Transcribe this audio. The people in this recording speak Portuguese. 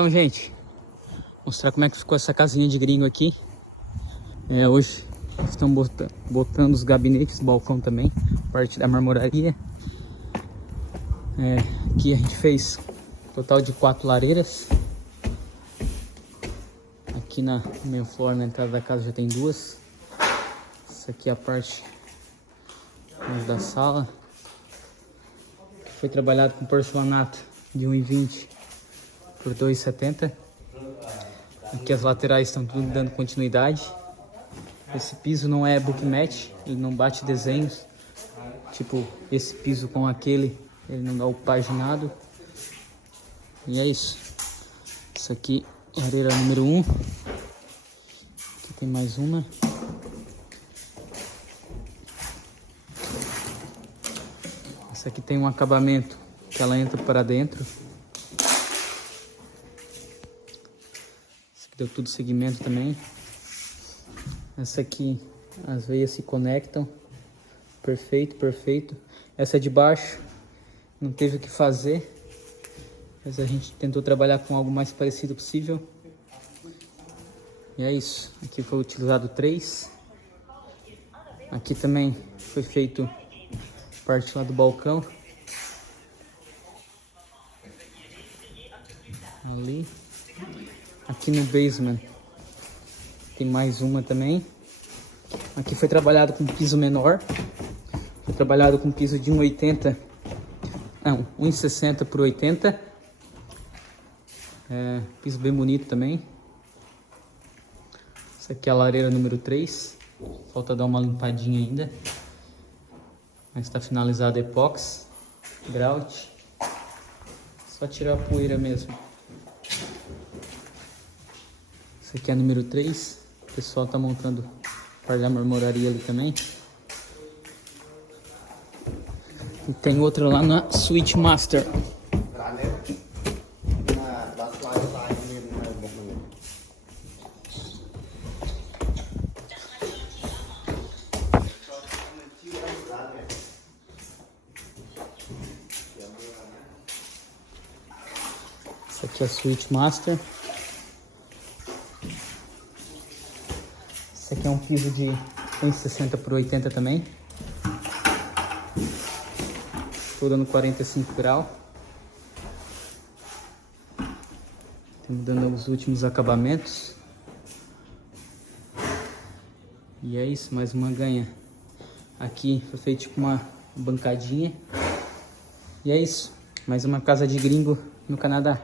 Então, gente, mostrar como é que ficou essa casinha de gringo aqui. Hoje estão botando os gabinetes, balcão também, parte da marmoraria. Aqui a gente fez total de 4 lareiras. Aqui na main floor, na entrada da casa, já tem 2. Essa aqui é a parte da sala. Foi trabalhado com porcelanato de 1,20 por 2,70. Aqui as laterais estão tudo dando continuidade. Esse piso não é book match, ele não bate desenhos. Tipo, esse piso com aquele, ele não dá o paginado. E é isso. Isso aqui é a lareira número 1. Aqui tem mais uma. Essa aqui tem um acabamento que ela entra para dentro. Esse aqui deu tudo segmento também. Essa aqui, as veias se conectam. Perfeito, perfeito. Essa de baixo, não teve o que fazer. Mas a gente tentou trabalhar com algo mais parecido possível. E é isso. Aqui foi utilizado 3. Aqui também foi feito parte lá do balcão. Ali. Aqui no basement tem mais uma também. Aqui foi trabalhado com piso menor. Foi trabalhado com piso de 1,80. Não, 1,60 por 80. Piso bem bonito também. Essa aqui é a lareira número 3. Falta dar uma limpadinha ainda. Mas está finalizado epóxi, grout. Só tirar a poeira mesmo. Essa aqui é a número 3. O pessoal está montando a parte da marmoraria ali também. E tem outra lá na Suite Master. Essa aqui é a Suite Master. Esse aqui é um piso de 1,60 por 80 também. Estou dando 45 graus. Estamos dando os últimos acabamentos. E é isso, mais uma ganha. Aqui foi feito tipo uma bancadinha. E é isso, mais uma casa de gringo no Canadá.